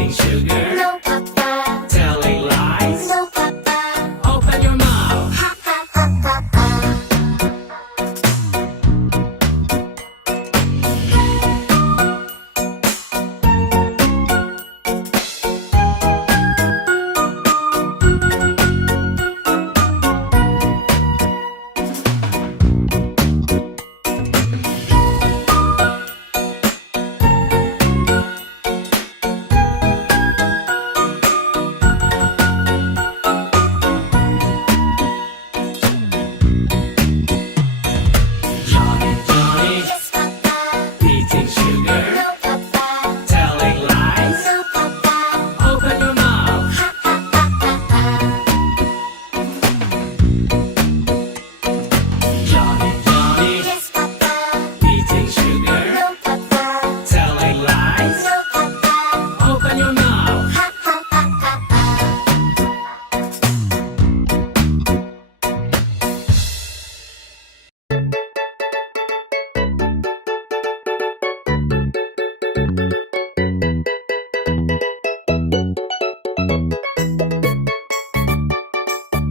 Eating sugar? No, Papa. Telling lies? No, Papa. Open your mouth. Ha ha ha ha ha. Johnny, Johnny, Yes, Papa. eating sugar? No, Papa. Telling lies? No, Papa. Open your mouth. Ha ha ha ha ha. Johnny, Johnny, Yes, Papa. eating sugar? No, Papa. Telling lies? No, Papa. Open your mouth. Ha ha ha ha ha.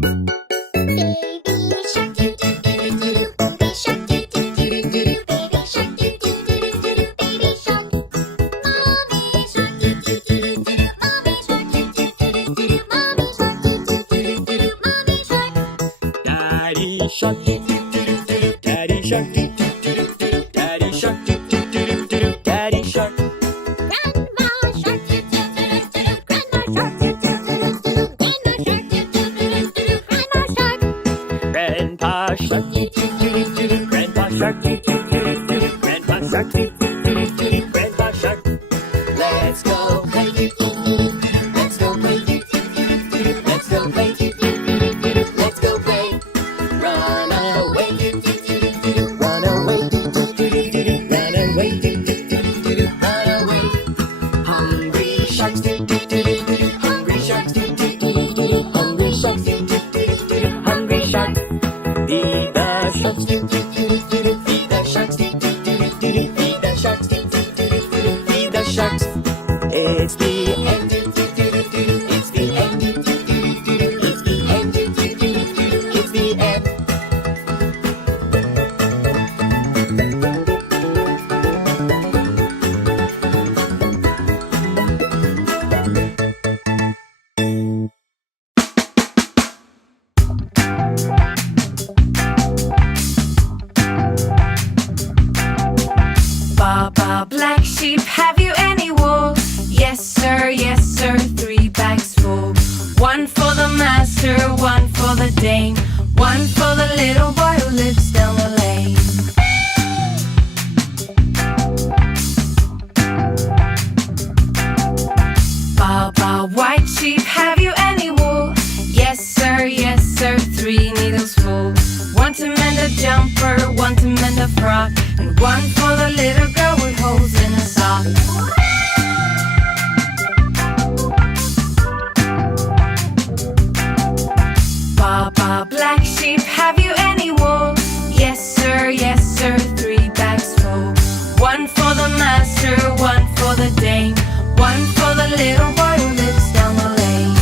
Baby shark doo doo doo doo doo. Baby shark doo doo doo doo doo. Baby shark doo doo doo doo doo. Baby shark. Mommy shark doo doo doo doo doo. Mommy shark doo doo doo doo doo. Mommy shark doo doo doo doo doo. Mommy shark. Daddy shark doo doo doo doo doo. Daddy shark doo doo doo doo doo. Daddy shark doo doo doo doo doo. Daddy shark. Grandma shark doo doo doo doo doo. Grandma shark doo doo doo doo doo. Grandma shark doo doo doo doo doo. Grandma shark. Grandpa shark doo doo doo doo doo. Grandpa shark doo doo doo doo doo. Grandpa shark doo doo doo doo doo. Grandpa shark. Let's go play doo doo doo. Let's go play doo doo doo doo. Let's go play doo doo doo doo. Let's go play. Run away doo doo doo doo. Run away doo doo doo doo. Run away doo doo doo doo. Run away. Hungry sharks doo doo doo doo. Hungry sharks doo doo doo doo. Hungry sharks doo doo doo doo. Hungry sharks. Feed the sharks doo doo doo doo. Feed the sharks doo doo doo doo. Feed the sharks doo doo doo doo. Feed the sharks. It's the end doo doo doo doo. It's the end doo doo doo doo. It's the end doo doo doo doo. It's the end. Baba, black sheep, have you any wool? Yes, sir, 3 bags full. One for the master, one for the dame, one for the little boy who lives down the lane. Baba, white sheep, have you any wool? Yes, sir, 3 needles full. One to mend a jumper, one to mend a frock, and one for the little girl with holes in her sock. Baba, black sheep, have you any wool? Yes, sir, 3 bags full. One for the master, one for the dame, one for the little boy who lives down the lane.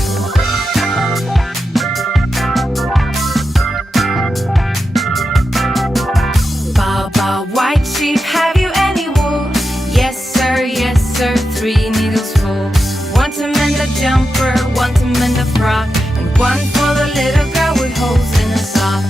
Baba, white sheep, have you any wool? Yes, sir, 3 needles full. One to mend a jumper, one to mend a frock, and one for the little girl with holes in her sock.